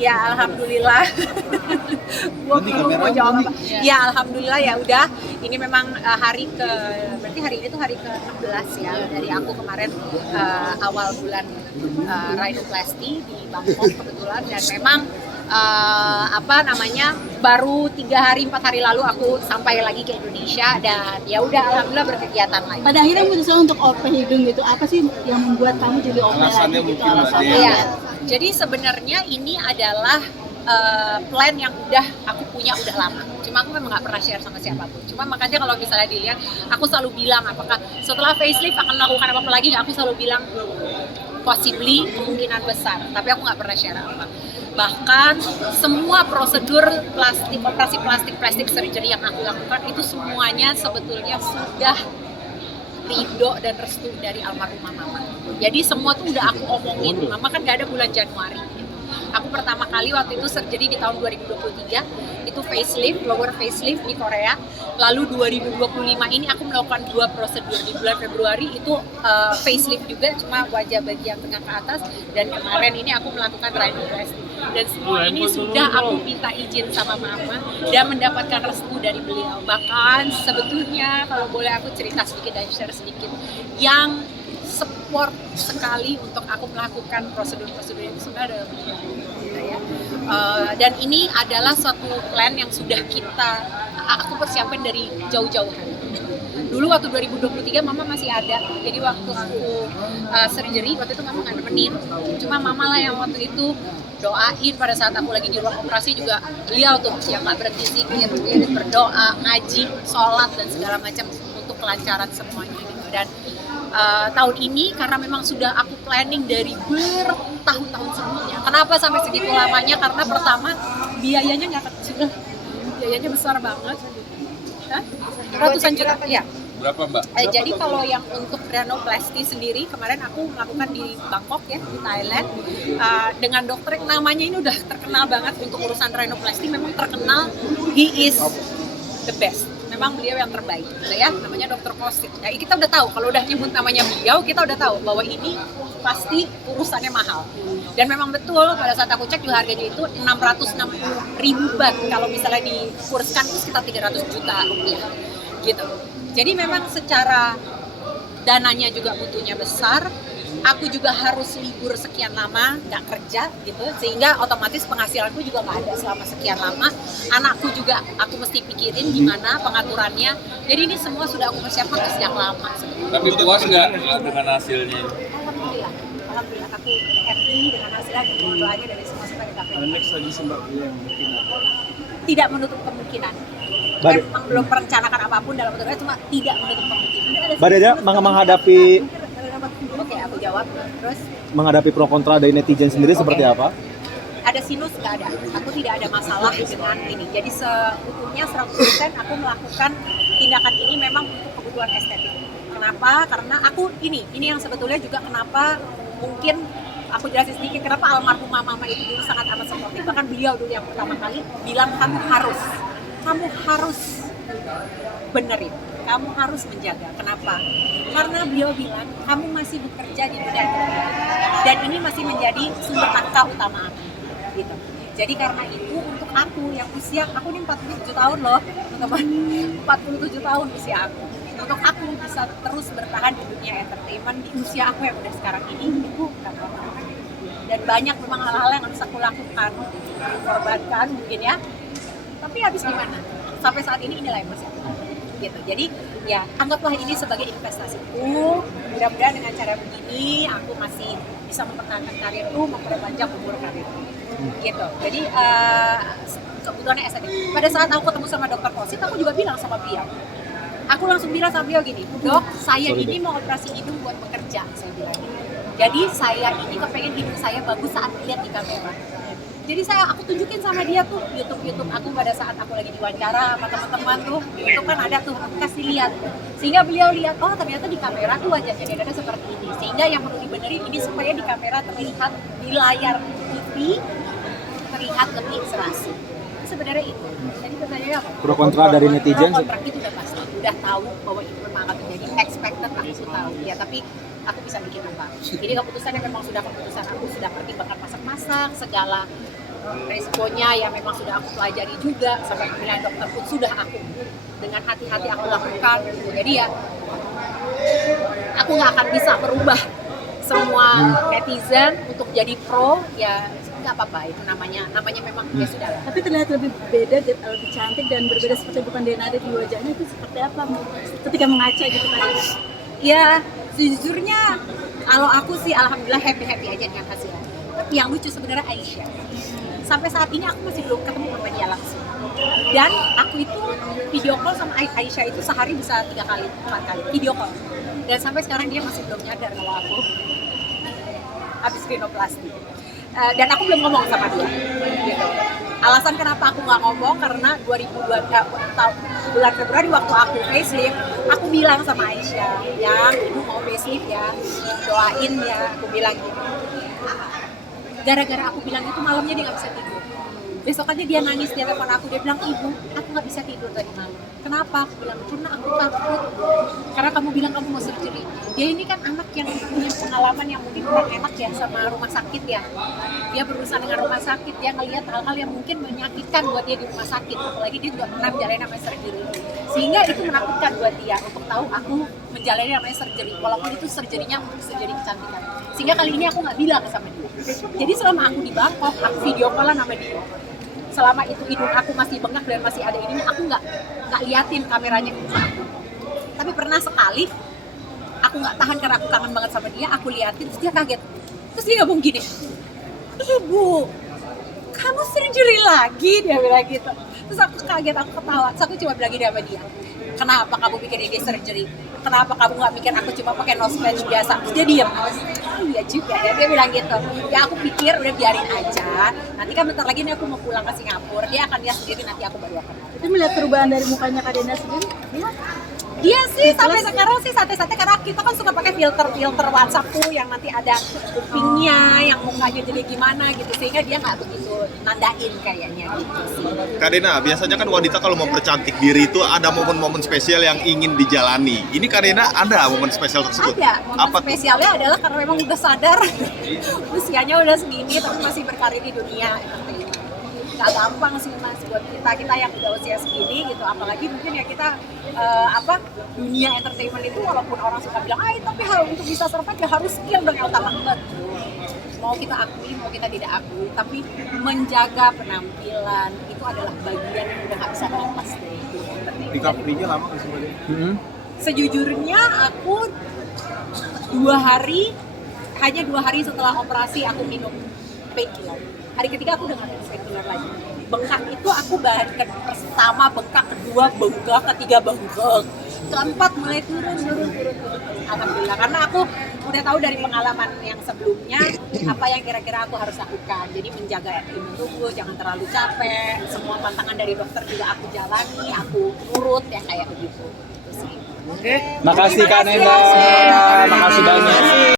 Ya alhamdulillah. Gua bingung mau jawab apa. Ya alhamdulillah ya udah. Ini memang berarti hari ini tuh hari ke-16 ya dari aku kemarin awal bulan rhinoplasty di Bangkok kebetulan, dan memang baru 4 hari lalu aku sampai lagi ke Indonesia, dan ya udah alhamdulillah berkegiatan lagi. Pada akhirnya memutuskan untuk OP hidung gitu, apa sih yang membuat kamu jadi OP lagi gitu alasannya? Iya. Jadi sebenarnya ini adalah plan yang udah aku punya udah lama. Cuma aku memang nggak pernah share sama siapapun. Cuma makanya kalau misalnya dilihat, aku selalu bilang apakah setelah facelift akan melakukan apa lagi? Aku selalu bilang possibly, kemungkinan besar. Tapi aku nggak pernah share apa. Bahkan semua prosedur operasi plastik surgery yang aku lakukan itu semuanya sebetulnya sudah ridho dan restu dari almarhumah mama. Jadi semua tuh udah aku omongin. Mama kan gak ada bulan Januari gitu. Aku pertama kali waktu itu surgery di tahun 2023 itu facelift, lower facelift di Korea. Lalu 2025 ini aku melakukan 2 prosedur. Di bulan Februari itu facelift juga, cuma wajah bagian tengah ke atas, dan kemarin ini aku melakukan rhinoplasty. Dan semua ini sudah aku minta izin sama mama dan mendapatkan restu dari beliau. Bahkan sebetulnya kalau boleh aku cerita sedikit dan share sedikit, yang support sekali untuk aku melakukan prosedur-prosedur itu sebenarnya adalah beliau. Dan ini adalah suatu plan yang sudah aku persiapkan dari jauh-jauh hari. Dulu waktu 2023 mama masih ada, jadi waktu aku surgery waktu itu mama nggak nemenin, cuma mama lah yang waktu itu doain pada saat aku lagi di ruang operasi juga. Beliau tuh yang nggak berhenti zikir, dia berdoa, ngaji, sholat dan segala macam untuk kelancaran semuanya gitu. Dan tahun ini karena memang sudah aku planning dari bertahun-tahun sebelumnya. Kenapa sampai segitu lamanya? Karena pertama biayanya nggak kecil, biayanya besar banget. Ratusan juta, ya. Berapa Mbak? Jadi kalau yang untuk rhinoplasty sendiri kemarin aku melakukan di Bangkok ya, di Thailand, dengan dokter yang namanya ini udah terkenal banget untuk urusan rhinoplasty, memang terkenal, he is the best. Memang beliau yang terbaik, gitu ya. Namanya Dr. Kosit. Ya, kita udah tahu kalau udah nyebut namanya beliau, kita udah tahu bahwa ini pasti urusannya mahal. Dan memang betul pada saat aku cek juga harganya itu 660.000 baht. Kalau misalnya dikurskan itu sekitar 300 juta rupiah. Gitu. Jadi memang secara dananya juga butuhnya besar. Aku juga harus libur sekian lama, nggak kerja gitu, sehingga otomatis penghasilanku juga nggak ada selama sekian lama. Anakku juga aku mesti pikirin gimana pengaturannya. Jadi ini semua sudah aku persiapkan sejak lama sebetulnya. Tapi puas nggak dengan hasilnya? Alhamdulillah aku happy dengan hasilnya. Mohon doanya dari semua kita Next lagi Mbak yang mungkin tidak menutup kemungkinan. Memang belum merencanakan apapun dalam bentuknya, cuma tidak menutup kemungkinan. Mbak Deda menghadapi Oke, aku jawab. Terus menghadapi pro kontra dari netizen sendiri seperti apa? ada sinus nggak ada. Aku tidak ada masalah dengan ini. Jadi seutuhnya 100% aku melakukan tindakan ini memang untuk kebutuhan estetik. Kenapa? Karena aku ini yang sebetulnya juga kenapa mungkin aku jelasin sedikit kenapa almarhumah mama itu dulu sangat amat supportif. Bahkan beliau dulu yang pertama kali bilang kamu harus benerin. Kamu harus menjaga. Kenapa? Karena beliau bilang, kamu masih bekerja di bidang ini. Dan ini masih menjadi sumber nafkah utama aku. Gitu. Jadi karena itu, untuk aku yang usia, aku ini 47 tahun loh, teman-teman. 47 tahun usia aku. Untuk aku bisa terus bertahan di dunia entertainment, di usia aku yang udah sekarang ini, itu gak apa-apa. Dan banyak memang hal-hal yang harus aku lakukan, korbankan mungkin ya. Tapi habis gimana? Sampai saat ini inilah yang masih aku lakukan. Gitu. Jadi ya anggaplah ini sebagai investasiku. Mudah-mudahan dengan cara begini aku masih bisa mempertahankan karirku, memperpanjang umur karirku. Gitu. Jadi kebutuhannya estetik. Pada saat aku ketemu sama Dr. Kosit, aku juga bilang sama beliau. Aku langsung bilang sama beliau gini, Dok, saya ini mau operasi hidung buat bekerja, saya bilang. Jadi saya ini kepengen hidung saya bagus saat lihat di kamera. Jadi aku tunjukin sama dia tuh YouTube aku pada saat aku lagi diwawancara sama teman-teman tuh. YouTube kan ada tuh, aku kasih lihat. Sehingga beliau lihat, oh ternyata di kamera tuh wajahnya Deda seperti ini. Sehingga yang perlu dibenerin ini supaya di kamera terlihat di layar TV terlihat lebih serasi. Sebenarnya itu. Jadi pertanyaannya apa? Pro kontra dari netizen. Pro kontra itu udah pasti, udah tahu bahwa itu memang akan terjadi. Expected aku sudah tahu. Ya tapi aku bisa bikin apa? Jadi keputusannya memang sudah keputusan aku, sudah pertimbangkan masak-masak segala resikonya ya memang sudah aku pelajari juga, sampai pemilihan dokter pun sudah aku dengan hati-hati aku lakukan gitu. Jadi ya aku nggak akan bisa merubah semua netizen untuk jadi pro, ya nggak apa-apa, itu namanya memang ya sudah lah. Tapi terlihat lebih beda, lebih cantik dan berbeda seperti bukan DNA di wajahnya, itu seperti apa ketika mengaca gitu kan? Ya sejujurnya kalau aku sih alhamdulillah happy aja dengan hasilnya. Tapi yang lucu sebenarnya Aisyah, sampai saat ini aku masih belum ketemu sama dia langsung. Dan aku itu video call sama Aisyah itu sehari bisa 3 kali 4 kali video call. Dan sampai sekarang dia masih belum nyadar kalau aku habis rinoplasti. Dan aku belum ngomong sama dia gitu. Alasan kenapa aku nggak ngomong karena 2002 bulan Februari waktu aku facelift, aku bilang sama Aisyah, yang ibu mau facelift ya, doain ya, aku bilang gitu. Gara-gara aku bilang itu malamnya dia nggak bisa tidur. Besokannya dia nangis, dia telepon aku, dia bilang, ibu aku nggak bisa tidur tadi malam. Kenapa? Aku bilang, karena aku takut. Karena kamu bilang kamu mau surgery. Dia ini kan anak yang punya pengalaman yang mungkin kurang enak ya sama rumah sakit ya. Dia berurusan dengan rumah sakit, dia ngelihat hal-hal yang mungkin menyakitkan buat dia di rumah sakit. Apalagi dia juga pernah menjalani namanya surgery. Sehingga itu menakutkan buat dia untuk tahu aku menjalani namanya surgery. Walaupun itu surgery-nya untuk surgery kecantikan. Sehingga kali ini aku nggak bilang sama dia. Jadi selama aku di Bangkok, aku video call-an sama dia. Selama itu hidung aku masih bengkak dan masih ada ini, aku nggak liatin kameranya ke aku. Tapi pernah sekali aku nggak tahan karena aku kangen banget sama dia, aku liatin terus dia kaget, terus dia ngomong gini, ibu kamu surgery lagi, dia bilang gitu. Terus aku kaget, aku ketawa, terus aku cuma bilang gini sama dia, kenapa kamu bikin ini surgery? Kenapa kamu nggak mikir aku cuma pakai nose patch biasa? Terus dia diem. Iya juga ya, dia bilang gitu. Ya aku pikir udah biarin aja. Nanti kan bentar lagi nih aku mau pulang ke Singapura, dia akan lihat sendiri, nanti aku baru akan. Itu melihat perubahan dari mukanya Kak Dena sendiri? Iya. Dia sih sampai sekarang sih santai-santai karena kita kan suka pakai filter WhatsApp tuh yang nanti ada kupingnya, yang mukanya jadi gimana gitu, sehingga dia nggak begitu nandain kayaknya gitu sih. Kak Dena, biasanya kan wanita kalau mempercantik diri itu ada momen-momen spesial yang ingin dijalani. Ini Kak Dena ada momen spesial tersebut? Ada, momen Apa tuh? spesialnya adalah karena memang udah sadar usianya udah segini tapi masih berkarir di dunia entertainment. Gak gampang sih mas buat kita yang udah usia segini gitu, apalagi mungkin ya kita dunia entertainment itu walaupun orang suka bilang tapi untuk bisa survive ya harus skill dong yang utama, enggak. Mau kita akui mau kita tidak akui, tapi menjaga penampilan itu adalah bagian yang udah gak bisa lepas dari itu. Recovery-nya lama nggak sih Mbak? Sejujurnya aku hanya 2 hari setelah operasi aku minum painkiller. Hari ketiga aku udah nggak minum painkiller lagi. Bengkak itu aku pertama bengkak, kedua bengkak, ketiga bengkak, keempat mulai turun. Alhamdulillah, karena aku udah tahu dari pengalaman yang sebelumnya apa yang kira-kira aku harus lakukan. Jadi menjaga imun tubuh, jangan terlalu capek. Semua pantangan dari dokter juga aku jalani, aku nurut ya kayak begitu. Itu sih. Makasih Kak Nena. Makasih banyak.